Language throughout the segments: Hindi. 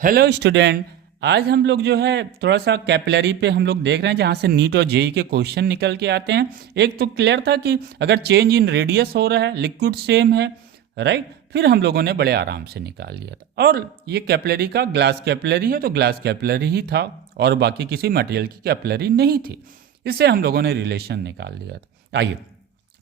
Hello student. आज हम लोग जो है थोड़ा सा कैपिलरी पे हम लोग देख रहे हैं, जहाँ से नीट और जेई के क्वेश्चन निकल के आते हैं। एक तो क्लियर था कि अगर चेंज इन रेडियस हो रहा है, लिक्विड सेम है, राइट। फिर हम लोगों ने बड़े आराम से निकाल लिया था। और ये कैपिलरी का ग्लास कैपिलरी है तो ग्लास कैपिलरी ही था और बाकी किसी मटेरियल की कैपिलरी नहीं थी। इससे हम लोगों ने रिलेशन निकाल लिया था। आइए,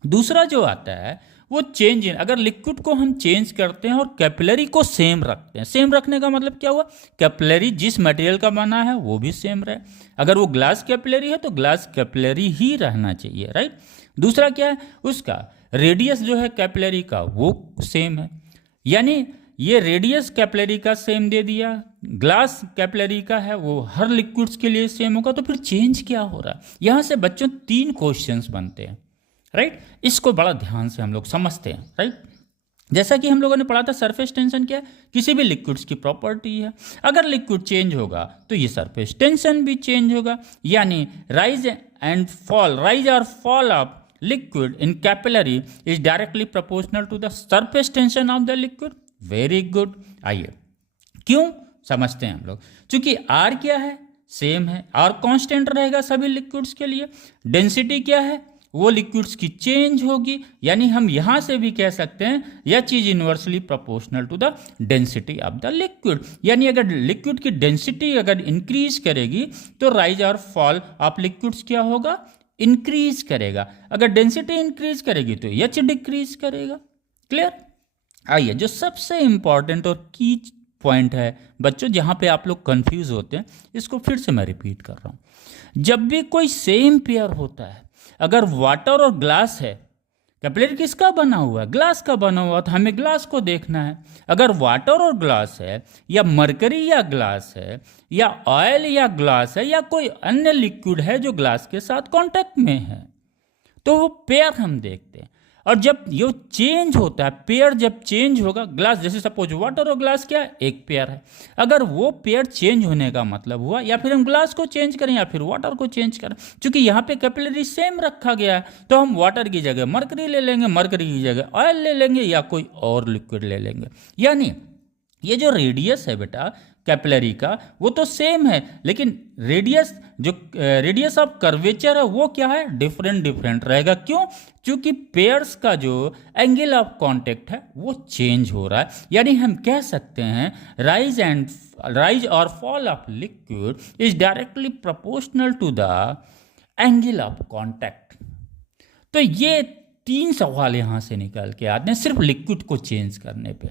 दूसरा जो आता है वो चेंज इन, अगर लिक्विड को हम चेंज करते हैं और कैपिलरी को सेम रखते हैं। सेम रखने का मतलब क्या हुआ? कैपिलरी जिस मटेरियल का बना है वो भी सेम रहे। अगर वो ग्लास कैपिलरी है तो ग्लास कैपिलरी ही रहना चाहिए, राइट। दूसरा क्या है, उसका रेडियस जो है कैपिलरी का वो सेम है, यानी ये रेडियस कैपिलरी का सेम दे दिया, ग्लास कैपिलरी का है वो हर लिक्विड्स के लिए सेम होगा। तो फिर चेंज क्या हो रहा है? यहां से बच्चों 3 क्वेश्चंस बनते हैं, राइट। इसको बड़ा ध्यान से हम लोग समझते हैं, राइट। जैसा कि हम लोगों ने पढ़ा था, सरफेस टेंशन क्या है? किसी भी लिक्विड्स की प्रॉपर्टी है। अगर लिक्विड चेंज होगा तो ये सरफेस टेंशन भी चेंज होगा, यानी राइज और fall of liquid in capillary is directly proportional to the surface tension of the liquid. Very good. आइए, क्यों समझते हैं हम लोग। क्योंकि आर क्या है? सेम है। आर कांस्टेंट रहेगा सभी लिक्विड्स के लिए। डेंसिटी क्या है? वो लिक्विड्स की चेंज होगी, यानी हम यहां से भी कह सकते हैं यह चीज inversely proportional to the density of the liquid. यानी अगर लिक्विड की डेंसिटी अगर इंक्रीज करेगी तो राइज और फॉल ऑफ लिक्विड्स क्या होगा? इंक्रीज करेगा। अगर डेंसिटी इंक्रीज करेगी तो एच डिक्रीज करेगा। क्लियर? आइए, जो सबसे इंपॉर्टेंट और की पॉइंट है बच्चों, जहां पे आप लोग कंफ्यूज होते हैं, इसको फिर से मैं रिपीट कर रहा हूं। जब भी कोई सेम पेयर होता है, अगर वाटर और ग्लास है, कैपिलरी किसका बना हुआ है? ग्लास का बना हुआ, तो हमें ग्लास को देखना है। अगर वाटर और ग्लास है, या मरकरी या ग्लास है, या ऑयल या ग्लास है, या कोई अन्य लिक्विड है जो ग्लास के साथ कांटेक्ट में है, तो वो पेयर हम देखते हैं। और जब ये चेंज होता है, पेयर जब चेंज होगा, ग्लास जैसे सपोज वाटर और ग्लास क्या है? एक पेयर है। अगर वो पेयर चेंज होने का मतलब हुआ, या फिर हम ग्लास को चेंज करें या फिर वाटर को चेंज करें, क्योंकि यहाँ पे कैपिलरी सेम रखा गया है, तो हम वाटर की जगह मरकरी ले लेंगे, मरकरी की जगह ऑयल ले लेंगे, या कोई और लिक्विड ले लेंगे। यानी ये जो रेडियस है बेटा कैपिलरी का, वो तो सेम है, लेकिन रेडियस ऑफ कर्वेचर है वो क्या है? डिफरेंट रहेगा। क्यों? क्योंकि पेयर्स का जो एंगल ऑफ कांटेक्ट है वो चेंज हो रहा है। यानी हम कह सकते हैं राइज और fall of liquid is directly proportional to the angle of contact. तो ये 3 सवाल यहां से निकल के आते हैं सिर्फ लिक्विड को चेंज करने पे।